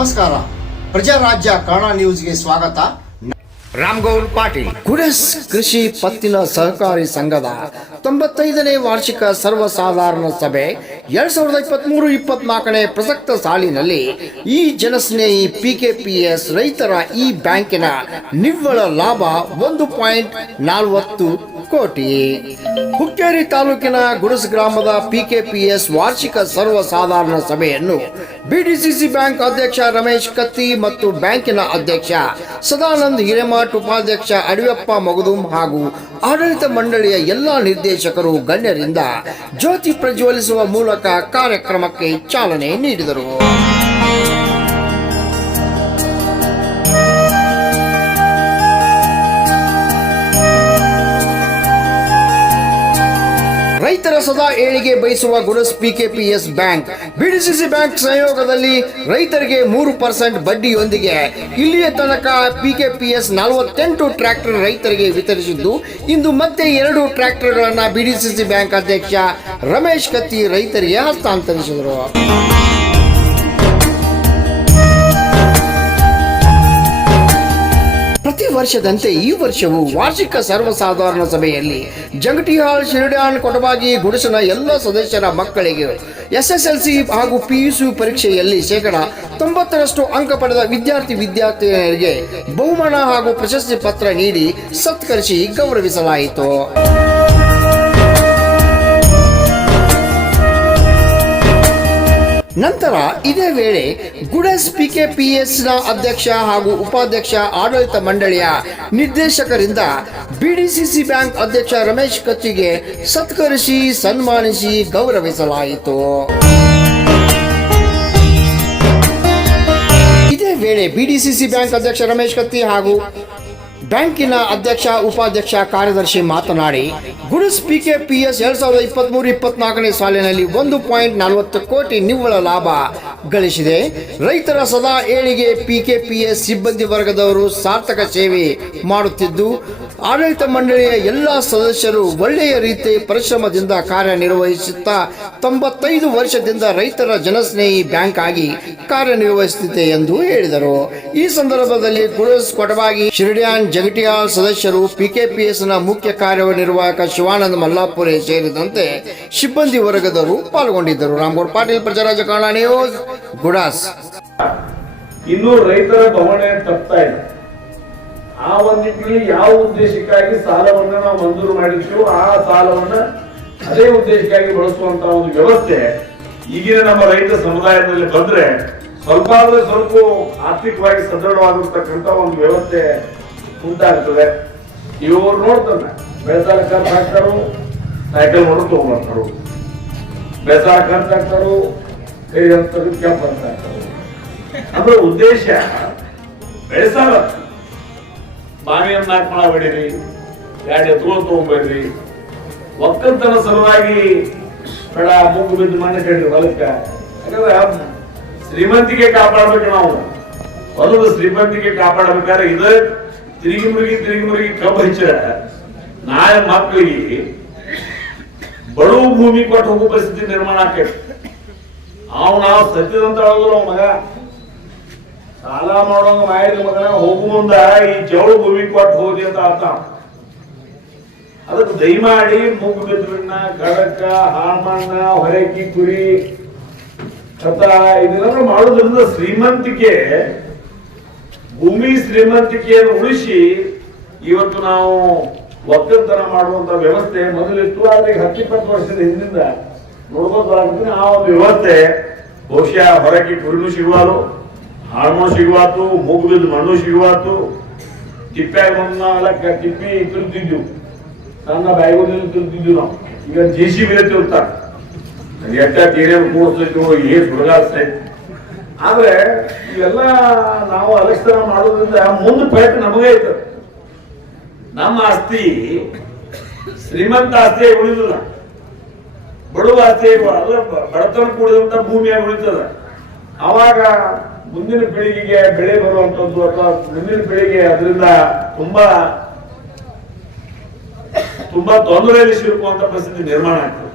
ನಮಸ್ಕಾರ. ಪ್ರಜಾರಾಜ್ಯ ಕನ್ನಡ ನ್ಯೂಸ್ಗೆ ಸ್ವಾಗತ. ರಾಮ್ಗೌಡ್ ಪಾಟೀಲ್. ಗುಡಸ್ ಕೃಷಿ ಪತ್ತಿನ ಸಹಕಾರಿ ಸಂಘದ ತೊಂಬತ್ತೈದನೇ ವಾರ್ಷಿಕ ಸರ್ವಸಾಧಾರಣ ಸಭೆ ಎರಡ್ ಸಾವಿರದ ಇಪ್ಪತ್ಮೂರು ಇಪ್ಪತ್ನಾಲ್ಕನೇ ಪ್ರಸಕ್ತ ಸಾಲಿನಲ್ಲಿ ಈ ಜನಸ್ನೇಹಿ ಪಿಕೆಪಿಎಸ್ ರೈತರ ಈ ಬ್ಯಾಂಕಿನ ನಿವ್ವಳ ಲಾಭ ಒಂದು ಪಾಯಿಂಟ್ ನಾಲ್ವತ್ತು ಕೋಟಿ, ಹುಕ್ಕೇರಿ ತಾಲೂಕಿನ ಗುಡಸ್ ಗ್ರಾಮದ ಪಿಕೆಪಿಎಸ್ ವಾರ್ಷಿಕ ಸರ್ವಸಾಧಾರಣ ಸಭೆಯನ್ನು ಬಿಡಿಸಿಸಿ ಬ್ಯಾಂಕ್ ಅಧ್ಯಕ್ಷ ರಮೇಶ್ ಕತ್ತಿ ಮತ್ತು ಬ್ಯಾಂಕಿನ ಅಧ್ಯಕ್ಷ ಸದಾನಂದ್ ಹಿರೇಮಠ್, ಉಪಾಧ್ಯಕ್ಷ ಅಡಿಯಪ್ಪ ಮಗದುಂ ಹಾಗೂ ಆಡಳಿತ ಮಂಡಳಿಯ ಎಲ್ಲಾ ನಿರ್ದೇಶಕರು ಗಣ್ಯರಿಂದ ಜ್ಯೋತಿ ಪ್ರಜ್ವಲಿಸುವ ಮೂಲಕ ಕಾರ್ಯಕ್ರಮಕ್ಕೆ ಚಾಲನೆ ನೀಡಿದರು. ಏಳಿಗೆ ಬಯಸುವ Gudas PKPS bank BDCC bank ಸಹಯೋಗದಲ್ಲಿ ರೈತರಿಗೆ ಮೂರು ಪರ್ಸೆಂಟ್ ಬಡ್ಡಿಯೊಂದಿಗೆ. ಇಲ್ಲಿಯ ತನಕ ಪಿಕೆಪಿಎಸ್ ನಲವತ್ತೆಂಟು ಟ್ರ್ಯಾಕ್ಟರ್ ರೈತರಿಗೆ ವಿತರಿಸಿದ್ದು, ಇಂದು ಮತ್ತೆ ಎರಡು ಟ್ರ್ಯಾಕ್ಟರ್ಗಳನ್ನು ಬಿಡಿಸಿಸಿ ಬ್ಯಾಂಕ್ ಅಧ್ಯಕ್ಷ ರಮೇಶ್ ಕತ್ತಿ ರೈತರಿಗೆ ಹಸ್ತಾಂತರಿಸಿದರು. ವರ್ಷದಂತೆ ಈ ವರ್ಷವೂ ವಾರ್ಷಿಕ ಸರ್ವಸಾಧಾರಣ ಸಭೆಯಲ್ಲಿ ಜಂಗಟಿಹಾಳ್ ಶಿರಡಾನ್ ಕೊಟಬಾಗಿ ಗುಡಿಸಿನ ಎಲ್ಲ ಸದಸ್ಯರ ಮಕ್ಕಳಿಗೆ ಎಸ್ಎಸ್ಎಲ್ಸಿ ಹಾಗೂ ಪಿಯುಸಿ ಪರೀಕ್ಷೆಯಲ್ಲಿ ಶೇಕಡ ತೊಂಬತ್ತರಷ್ಟು ಅಂಕ ಪಡೆದ ವಿದ್ಯಾರ್ಥಿ ವಿದ್ಯಾರ್ಥಿನಿಯರಿಗೆ ಬಹುಮಾನ ಹಾಗೂ ಪ್ರಶಸ್ತಿ ಪತ್ರ ನೀಡಿ ಸತ್ಕರಿಸಿ ಗೌರವಿಸಲಾಯಿತು. ನಂತರ ಇದೇ ವೇಳೆ ಗುಡಸ್ನ ಅಧ್ಯಕ್ಷ ಹಾಗೂ ಉಪಾಧ್ಯಕ್ಷ ಆಡಳಿತ ಮಂಡಳಿಯ ನಿರ್ದೇಶಕರಿಂದ ಬಿಡಿಸಿಸಿ ಬ್ಯಾಂಕ್ ಅಧ್ಯಕ್ಷ ರಮೇಶ್ ಕತ್ತಿಗೆ ಸತ್ಕರಿಸಿ, ಸನ್ಮಾನಿಸಿ ಗೌರವಿಸಲಾಯಿತು. ಇದೇ ವೇಳೆ ಬಿಡಿಸಿಸಿ ಬ್ಯಾಂಕ್ ಅಧ್ಯಕ್ಷ ರಮೇಶ್ ಕತ್ತಿ ಹಾಗೂ ಬ್ಯಾಂಕಿನ ಅಧ್ಯಕ್ಷ, ಉಪಾಧ್ಯಕ್ಷ, ಕಾರ್ಯದರ್ಶಿ ಮಾತನಾಡಿ, ಗುಡ್ಸ್ ಎಸ್ ಎರಡ್ ಸಾವಿರದ ಇಪ್ಪತ್ಮೂರು ಇಪ್ಪತ್ನಾಲ್ಕನೇ ಸಾಲಿನಲ್ಲಿ ಒಂದು ಪಾಯಿಂಟ್ ನಲವತ್ತು ಕೋಟಿ ನಿವ್ವಳ ಲಾಭ ಗಳಿಸಿದೆ. ರೈತರ ಸದಾ ಏಳಿಗೆ ಪಿಕೆ ಪಿ ಎಸ್ ಸಿಬ್ಬಂದಿ ವರ್ಗದವರು ಸಾರ್ಥಕ ಸೇವೆ ಮಾಡುತ್ತಿದ್ದು ಆಡಳಿತ ಮಂಡಳಿಯ ಎಲ್ಲ ಸದಸ್ಯರು ಒಳ್ಳೆಯ ರೀತಿ ಪರಿಶ್ರಮದಿಂದ ಕಾರ್ಯನಿರ್ವಹಿಸುತ್ತಾ ತೊಂಬತ್ತೈದು ವರ್ಷದಿಂದ ರೈತರ ಜನಸ್ನೇಹಿ ಬ್ಯಾಂಕ್ ಆಗಿ ಕಾರ್ಯನಿರ್ವಹಿಸುತ್ತಿದೆ ಎಂದು ಹೇಳಿದರು. ಈ ಸಂದರ್ಭದಲ್ಲಿ ಗುಡಸ್ ಕೊಡಬಾಗಿ ಶಿರ್ಡ್ಯಾನ್ ಜಗಟಿಯಾಲ್ ಸದಸ್ಯರು ಪಿಕೆಪಿಎಸ್ನ ಮುಖ್ಯ ಕಾರ್ಯನಿರ್ವಾಹಕ ಶಿವಾನಂದ ಮಲ್ಲಾಪುರೆ ಸೇರಿದಂತೆ ಸಿಬ್ಬಂದಿ ವರ್ಗದವರು ಪಾಲ್ಗೊಂಡಿದ್ದರು. ರಾಮಗೌಡ ಪಾಟೀಲ್, ಪ್ರಜಾರಾಜ ನ್ಯೂಸ್, ಗುಡಾಸ್. ಇನ್ನೂ ರೈತರ ಬವಣೆ ತಪ್ತಾ ಇದೆ ಆ ಒಂದು ಯಾವ ಉದ್ದೇಶಕ್ಕಾಗಿ ಸಾಲವನ್ನ ನಾವು ಮಂಜೂರು ಮಾಡಿದ್ವಿ ಆ ಸಾಲವನ್ನ ಅದೇ ಉದ್ದೇಶಕ್ಕಾಗಿ ಬಳಸುವಂತ ಒಂದು ವ್ಯವಸ್ಥೆ ಈಗಿನ ನಮ್ಮ ರೈತ ಸಮುದಾಯದಲ್ಲಿ ಬಂದ್ರೆ ಸ್ವಲ್ಪ ಆದ್ರೆ ಸ್ವಲ್ಪ ಆರ್ಥಿಕವಾಗಿ ಸದೃಢವಾಗಿರ್ತಕ್ಕಂಥ ಒಂದು ವ್ಯವಸ್ಥೆ ಉಂಟಾಗ್ತದೆ. ಇವರು ನೋಡ್ತಾನೆ ಬೇಸಾಯ ಖರ್ಚು ಹಾಕ್ತಾರು ಸೈಕಲ್ ಮಾಡಿ ತಗೊಂಡ್ಬರ್ತಾರು ಬೇಸಾಯ ಖರ್ಚು ಹಾಕ್ತಾರು ಕೈ ಅಂತ ಕೆಂಪು ಅಂತ ಹಾಕ್ತಾರು. ಅಂದ್ರೆ ಉದ್ದೇಶ ಬೆಳೆಸಾಲ ಬಾವಿಯನ್ನು ನಾಲ್ಕು ಮಳ ಹೊಡೀರಿ ಎರಡು ಎತ್ಕೊಂಡು ತಗೊಂಡ್ಬರ್ರಿ ಒಕ್ಕಲ್ತನ ಸಲುವಾಗಿ ಬೇಡ ಮೂಗು ಬಿದ್ದು ಮಣ್ಣು ಕಡ್ರಿ ಹೊಲಕ್ಕ. ಯಾಕಂದ್ರೆ ಶ್ರೀಮಂತಿಗೆ ಕಾಪಾಡ್ಬೇಕು ನಾವು. ಹೊಲದ ಶ್ರೀಮಂತಿಗೆ ಕಾಪಾಡ್ಬೇಕಾದ್ರೆ ಇದ ತಿರುಗಿ ಮುರುಗಿ ತಿರುಗಿ ಮುರುಗಿ ಕಬ್ಬು ಹಚ್ಚಿರ ನಾಳೆ ಮಕ್ಕಳಿಗೆ ಬಡವು ಭೂಮಿ ಕೊಟ್ಟು ಹೋಗೋ ಪರಿಸ್ಥಿತಿ ನಿರ್ಮಾಣ ಆಕೈತಿ. ಅವ್ನ ಸತ್ಯದಂತ ಹೇಳಿದ್ರು ಮಗ. ಸಾಲ ಮಾಡೋಂಗ ಮಾಡಿದ ಮಗನ ಹೋಗು ಮುಂದ ಈ ಜವಳು ಭೂಮಿ ಕೊಟ್ಟು ಹೋದಿ ಅಂತ ಅರ್ಥ. ಅದಕ್ಕೆ ದಯಮಾಡಿ ಮುಗ್ಗು ಬಿದ್ದುಣ್ಣ ಗಡಕ ಹಾಮಣ್ಣ ಹೊರಕಿ ಕುರಿ ಕಥ ಇದನ್ನೆಲ್ಲ ಮಾಡೋದ್ರಿಂದ ಶ್ರೀಮಂತಿಕೆ, ಭೂಮಿ ಶ್ರೀಮಂತಿಕೆಯನ್ನು ಉಳಿಸಿ ಇವತ್ತು ನಾವು ಒಕ್ಕಲ್ತನ ಮಾಡುವಂತ ವ್ಯವಸ್ಥೆ ಮೊದಲಿತ್ತು, ಆದ್ರೆ ಹತ್ತಿಪ್ಪತ್ತು ವರ್ಷದ ಹಿಂದಿಂದ ನೋಡ್ಬೋದು ಆ ಒಂದು ವ್ಯವಸ್ಥೆ, ಬಹುಶಃ ಹೊರಕಿ ಕುರಿನೂ ಸಿಗುವಾಲು ಹಾಳ್ಮೋ ಸಿಗುವಾತು ಮೂಗು ಬಿದ್ದು ಮಣ್ಣು ಸಿಗುವಾತು ತಿಪ್ಪೆ ನಾಲ್ಕ ತಿಪ್ಪಿ ತಿರುತ್ತಿದ್ವು ನನ್ನ ಬ್ಯಾಗುದಲ್ಲಿ ತಿರುತ್ತಿದ್ದು ನಾವು. ಈಗ ಜೆ ಸಿ ಬಿ ತಿರುತ್ತಾರೆ ಎಟ್ಟ ತೀರೆ ಕೂಡಿಸ್ತಿದ್ವು ಏನ್ ಹುಡುಗಾಡ್ತೈತೆ ಆದ್ರೆ ಇವೆಲ್ಲ ನಾವು ಅಲಕ್ಷಣ ಮಾಡೋದ್ರಿಂದ ಮುಂದೆ ಪ್ರಯತ್ನ ನಮಗೇ ಇತ್ತು ನಮ್ಮ ಆಸ್ತಿ ಶ್ರೀಮಂತ ಆಸ್ತಿ ಉಳಿದಿಲ್ಲ. ಬಡವ ಆಸ್ತಿ ಬಡತನ ಕೂಡಿದಂತ ಭೂಮಿಯಾಗಿ ಉಳಿತದ. ಅವಾಗ ಮುಂದಿನ ಪೀಳಿಗೆಗೆ ಬೆಳೆ ಬರುವಂತದ್ದು ಅಥವಾ ಮುಂದಿನ ಪೀಳಿಗೆ ಅದರಿಂದ ತುಂಬಾ ತುಂಬಾ ತೊಂದರೆಯಲ್ಲಿ ಸಿಲುಕುವಂತ ಪರಿಸ್ಥಿತಿ ನಿರ್ಮಾಣ ಆಗ್ತದೆ.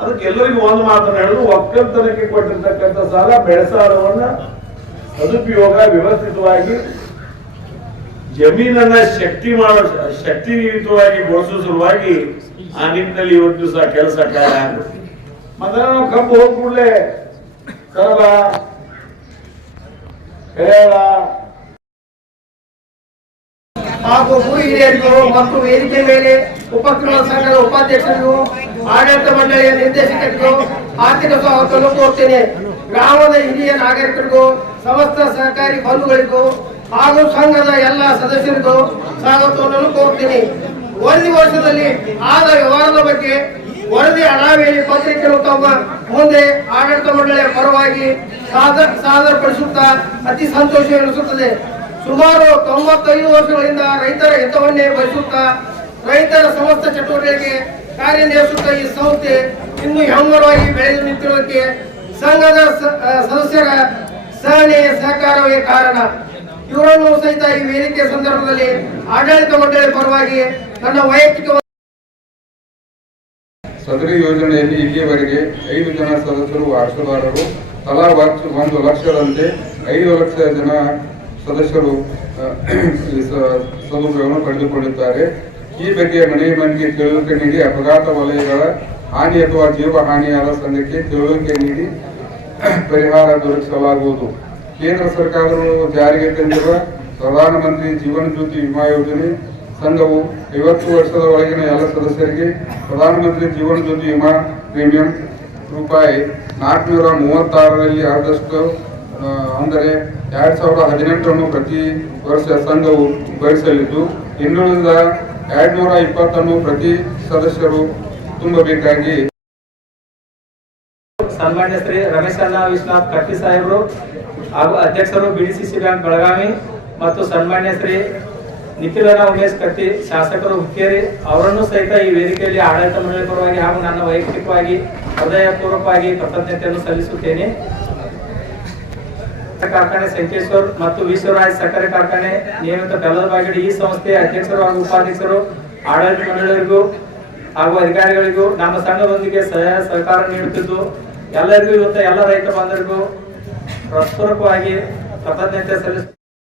ಅದಕ್ಕೆ ಎಲ್ಲರಿಗೂ ಒಂದು ಮಾತನ್ನ ಹೇಳುದು, ಒಕ್ಕಲ್ತನಕ್ಕೆ ಕೊಟ್ಟಿರ್ತಕ್ಕಂಥ ಸಾಲ, ಬೆಳೆಸಾಲವನ್ನ ಸದುಪಯೋಗ, ವ್ಯವಸ್ಥಿತವಾಗಿ ಜಮೀನನ್ನ ಶಕ್ತಿ ಮಾಡ, ಶಕ್ತಿಯುತವಾಗಿ ಬಳಸುವ ಸಲುವಾಗಿ ಆ ನಿಟ್ಟಿನಲ್ಲಿ ಇವತ್ತು ಸಹ ಕೆಲಸ ಕಾರ್ಯ ಆಗುತ್ತೆ. ಮತ್ತೆ ನಾವು ಕಬ್ಬು ಹೋಗ್ಬಿಡ್ಲೆ ಕರಬ ಕೆರೆಯಾಳ ಹಾಗೂ ಭೂ ಹಿರಿಯರಿಗೂ ಮತ್ತು ವೇದಿಕೆ ಮೇಲೆ ಉಪಕ್ರಮ ಸಂಘದ ಉಪಾಧ್ಯಕ್ಷರಿಗೂ ಆಡಳಿತ ಮಂಡಳಿಯ ನಿರ್ದೇಶಕರಿಗೂ ಆರ್ಥಿಕ ಸ್ವಾಗತವನ್ನು ಕೋರ್ತೇನೆ ಗ್ರಾಮದ ಹಿರಿಯ ನಾಗರಿಕರಿಗೂ, ಸಮಸ್ತ ಸಹಕಾರಿ ಬಂಧುಗಳಿಗೂ ಹಾಗೂ ಸಂಘದ ಎಲ್ಲ ಸದಸ್ಯರಿಗೂ ಸ್ವಾಗತವನ್ನು ಕೋರ್ತೇನೆ ಒಂದು ವರ್ಷದಲ್ಲಿ ಆದ ವ್ಯವಹಾರದ ಬಗ್ಗೆ ವರದಿ ಅನಾವೇಳಿ ಪತ್ರಿಕೆಗಳು ತಮ್ಮ ಮುಂದೆ ಆಡಳಿತ ಮಂಡಳಿಯ ಪರವಾಗಿ ಸಾದರ ಪಡಿಸುತ್ತಾ ಅತಿ ಸಂತೋಷ ಎನಿಸುತ್ತದೆ. ಸುಮಾರು ತೊಂಬತ್ತೈದು ವರ್ಷಗಳಿಂದ ರೈತರ ಹಿತವನ್ನೇ ಬಯಸುತ್ತಾ, ರೈತರ ಸಮಸ್ತ ಚಟುವಟಿಕೆಗೆ ಕಾರ್ಯನಿರ್ವಹಿಸುತ್ತಾ ಈ ಸಂಸ್ಥೆ ಇನ್ನು ಹೆಮ್ಮರವಾಗಿ ಬೆಳೆದು ನಿಂತಿರುವುದಕ್ಕೆ ಸಂಘದ ಸದಸ್ಯರ ಸಹನೆ, ಸಹಕಾರವೇ ಕಾರಣ. ಇವರನ್ನು ಸಹಿತ ಈ ವೇದಿಕೆ ಸಂದರ್ಭದಲ್ಲಿ ಆಡಳಿತ ಮಂಡಳಿ ಪರವಾಗಿ ನನ್ನ ವೈಯಕ್ತಿಕ ಸದರಿ ಯೋಜನೆಯಲ್ಲಿ ಇಲ್ಲಿಯವರೆಗೆ ಐದು ಜನ ಸದಸ್ಯರು ವಾರಸುದಾರರು ತಲಾ ವರ್ಷ, ಒಂದು ಲಕ್ಷದಂತೆ ಐದು ಲಕ್ಷ ಜನ ಸದಸ್ಯರು ಸದುಪಯೋಗವನ್ನು ಪಡೆದುಕೊಂಡಿದ್ದಾರೆ. ಈ ಬಗ್ಗೆ ಮನೆ ಮನೆಗೆ ತಿಳುವಳಿಕೆ ನೀಡಿ, ಅಪಘಾತ ವಲಯಗಳ ಹಾನಿ ಅಥವಾ ಜೀವ ಹಾನಿಯಾದ ಸಂಘಕ್ಕೆ ತಿಳುವಳಿಕೆ ನೀಡಿ, ಪರಿಹಾರ ದೊರಕಿಸಲಾಗುವುದು. ಕೇಂದ್ರ ಸರ್ಕಾರವು ಜಾರಿಗೆ ತಂದಿರುವ ಪ್ರಧಾನಮಂತ್ರಿ ಜೀವನ ಜ್ಯೋತಿ ವಿಮಾ ಯೋಜನೆ ಸಂಘವು ಐವತ್ತು ವರ್ಷದ ಒಳಗಿನ ಎಲ್ಲ ಸದಸ್ಯರಿಗೆ ಪ್ರಧಾನಮಂತ್ರಿ ಜೀವನ ಜ್ಯೋತಿ ವಿಮಾ ಪ್ರೀಮಿಯಂ ರೂಪಾಯಿ ನಾಲ್ಕುನೂರ ಮೂವತ್ತಾರರಲ್ಲಿ ಆಗಸ್ಟ್ ಅಂದರೆ ಎರಡು ಸಾವಿರದ ಹದಿನೆಂಟರನ್ನು ಪ್ರತಿ ವರ್ಷ ಸಂಘವು ಭರಿಸಲಿದ್ದು ಇನ್ನುಳಿದ ಎರಡ್ನೂರ ಇಪ್ಪತ್ತನ್ನು ಪ್ರತಿ ಸದಸ್ಯರು ತುಂಬಬೇಕಾಗಿ ಸನ್ಮಾನ್ಯ ಶ್ರೀ ರಮೇಶ್ ಅಣ್ಣ ವಿಶ್ವನಾಥ್ ಕಟ್ಟಿ ಸಾಹೇಬರು ಹಾಗೂ ಅಧ್ಯಕ್ಷರು ಬಿಡಿಸಿಸಿ ಬ್ಯಾಂಕ್ ಬೆಳಗಾವಿ ಮತ್ತು ಸನ್ಮಾನ್ಯ ಶ್ರೀ ನಿಖಿಲನ ಉಮೇಶ್ ಕತ್ತಿ ಶಾಸಕರು ಹುಕ್ಕೇರಿ ಅವರನ್ನು ಸಹಿತ ಈ ವೇದಿಕೆಯಲ್ಲಿ ಆಡಳಿತ ಮಂಡಳಿ ಪರವಾಗಿ ಹಾಗೂ ನನ್ನ ವೈಯಕ್ತಿಕವಾಗಿ, ಹೃದಯಪೂರ್ವಕವಾಗಿ ಕೃತಜ್ಞತೆಯನ್ನು ಸಲ್ಲಿಸುತ್ತೇನೆ. ಕಾರ್ಖಾನೆ ಸಂಕೇಶ್ವರ್ ಮತ್ತು ವಿಶ್ವರಾಜ್ ಸಕ್ಕರೆ ಕಾರ್ಖಾನೆ ನಿಯಮಿತ ಬೆಲ್ಲದ ಬಾಗಿಡಿ ಈ ಸಂಸ್ಥೆಯ ಅಧ್ಯಕ್ಷರು ಹಾಗೂ ಉಪಾಧ್ಯಕ್ಷರು, ಆಡಳಿತ ಮಂಡಳಿಗಳಿಗೂ ಹಾಗೂ ಅಧಿಕಾರಿಗಳಿಗೂ ನಮ್ಮ ಸಂಘದೊಂದಿಗೆ ಸಹಾಯ ಸಹಕಾರ ನೀಡುತ್ತಿದ್ದು, ಎಲ್ಲರಿಗೂ ಇವತ್ತು ಎಲ್ಲ ರೈತ ಬಾಂಧವರಿಗೂ ಪ್ರಸ್ಪೂರಕವಾಗಿ ಕೃತಜ್ಞತೆ ಸಲ್ಲಿಸ